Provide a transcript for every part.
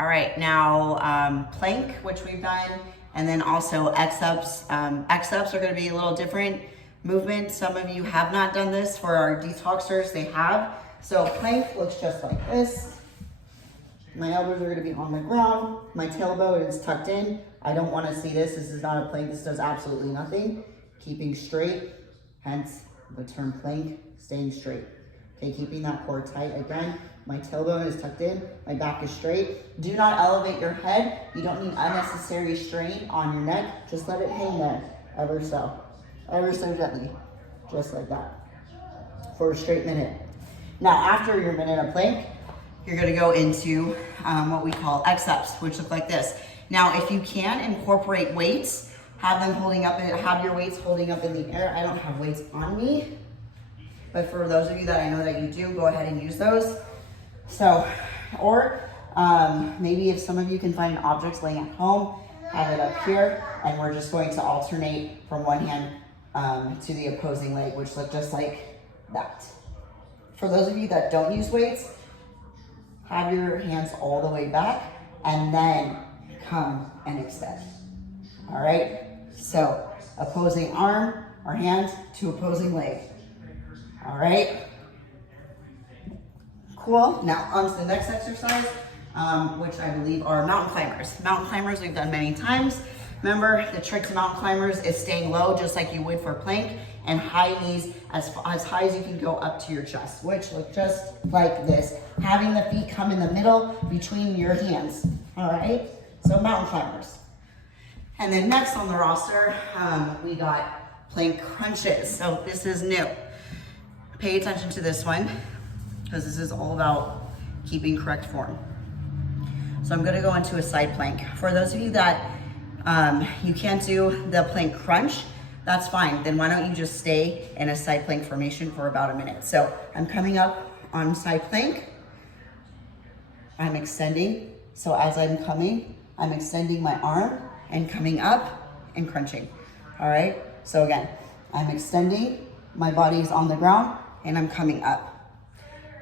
All right, now plank, which we've done, and then also X-ups. X-ups are gonna be a little different movement. Some of you have not done this. For our detoxers, they have. So plank looks just like this. My elbows are gonna be on the ground. My tailbone is tucked in. I don't wanna see this. This is not a plank. This does absolutely nothing. Keeping straight, hence the term plank, staying straight. Okay, keeping that core tight again. My tailbone is tucked in, my back is straight. Do not elevate your head. You don't need unnecessary strain on your neck. Just let it hang there, ever so gently, just like that, for a straight minute. Now, after your minute of plank, you're gonna go into what we call X-ups, which look like this. Now, if you can incorporate weights, have your weights holding up in the air. I don't have weights on me, but for those of you that I know that you do, go ahead and use those. So, or maybe if some of you can find objects laying at home, have it up here, and we're just going to alternate from one hand to the opposing leg, which look just like that. For those of you that don't use weights, have your hands all the way back and then come and extend. All right, so opposing arm or hand to opposing leg. All right, cool. Now on to the next exercise, which I believe are mountain climbers. Mountain climbers we've done many times. Remember, the trick to mountain climbers is staying low just like you would for plank, and high knees as high as you can go up to your chest, which look just like this. Having the feet come in the middle between your hands, all right? So mountain climbers. And then next on the roster, we got plank crunches. So this is new. Pay attention to this one, because this is all about keeping correct form. So I'm gonna go into a side plank. For those of you that you can't do the plank crunch, that's fine. Then why don't you just stay in a side plank formation for about a minute. So I'm coming up on side plank. I'm extending. So as I'm coming, I'm extending my arm and coming up and crunching. All right. So again, I'm extending, my body's on the ground, and I'm coming up.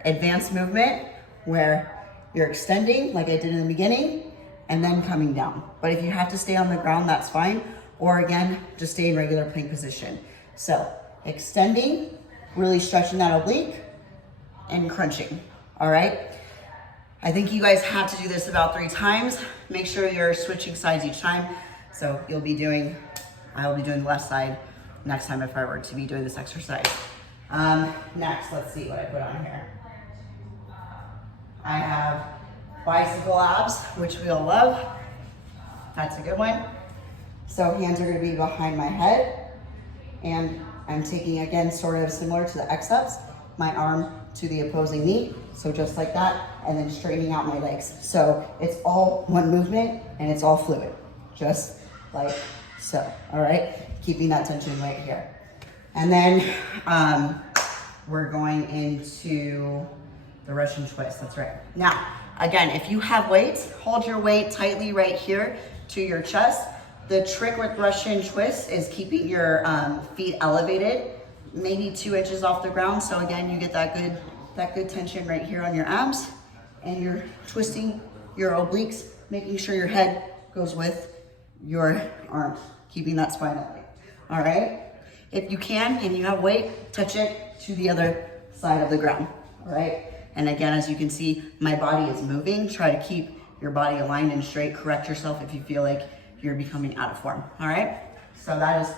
Advanced movement where you're extending like I did in the beginning and then coming down. But if you have to stay on the ground, that's fine. Or again, just stay in regular plank position. So extending, really stretching that oblique, and crunching, all right? I think you guys have to do this about 3 times. Make sure you're switching sides each time. So I will be doing the left side next time if I were to be doing this exercise. Next, let's see what I put on here. I have bicycle abs, which we all love. That's a good one. So hands are gonna be behind my head, and I'm taking, again, sort of similar to the X-ups, my arm to the opposing knee, so just like that, and then straightening out my legs. So it's all one movement, and it's all fluid, just like so, all right? Keeping that tension right here. And then we're going into the Russian twist, that's right. Now, again, if you have weights, hold your weight tightly right here to your chest. The trick with Russian twist is keeping your feet elevated, maybe 2 inches off the ground. So again, you get that good tension right here on your abs, and you're twisting your obliques, making sure your head goes with your arm, keeping that spine upright. All right? If you can and you have weight, touch it to the other side of the ground. All right? And again, as you can see, my body is moving. Try to keep your body aligned and straight. Correct yourself if you feel like you're becoming out of form, all right? So that is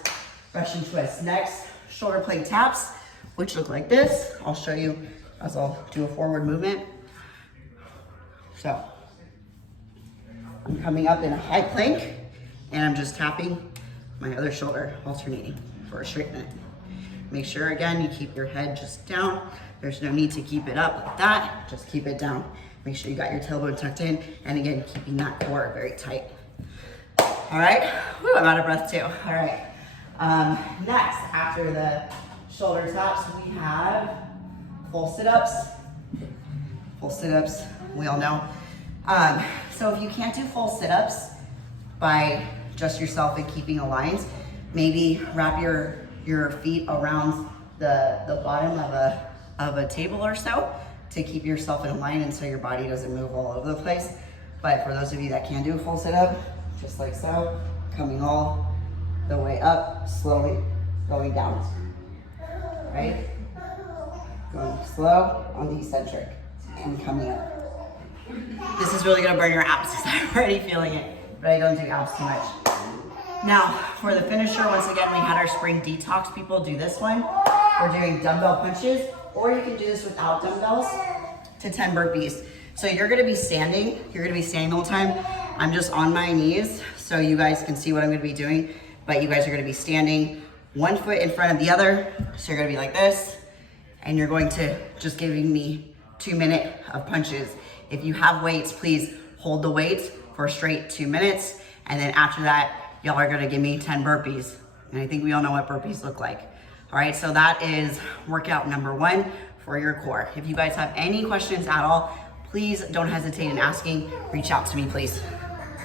Russian twist. Next, shoulder blade taps, which look like this. I'll show you as I'll do a forward movement. So I'm coming up in a high plank, and I'm just tapping my other shoulder, alternating for a straight minute. Make sure, again, you keep your head just down. There's no need to keep it up like that. Just keep it down. Make sure you got your tailbone tucked in, and again, keeping that core very tight. All right, whew, I'm out of breath too. All right, next, after the shoulder taps, we have full sit-ups. Full sit-ups, we all know. So if you can't do full sit-ups by just yourself and keeping aligned, maybe wrap your feet around the bottom of a table or so to keep yourself in line and so your body doesn't move all over the place. But for those of you that can do a full sit-up, just like so, coming all the way up, slowly going down, right? Going slow on the eccentric and coming up. This is really gonna burn your abs because I'm already feeling it, but I don't do abs too much. Now, for the finisher, once again, we had our spring detox. People do this one. We're doing dumbbell punches, or you can do this without dumbbells to 10 burpees. So you're gonna be standing. You're gonna be standing the whole time. I'm just on my knees so you guys can see what I'm gonna be doing, but you guys are gonna be standing one foot in front of the other. So you're gonna be like this, and you're going to just giving me 2 minutes of punches. If you have weights, please hold the weights for a straight 2 minutes. And then after that, y'all are gonna give me 10 burpees. And I think we all know what burpees look like. All right, so that is workout number 1 for your core. If you guys have any questions at all, please don't hesitate in asking. Reach out to me, please.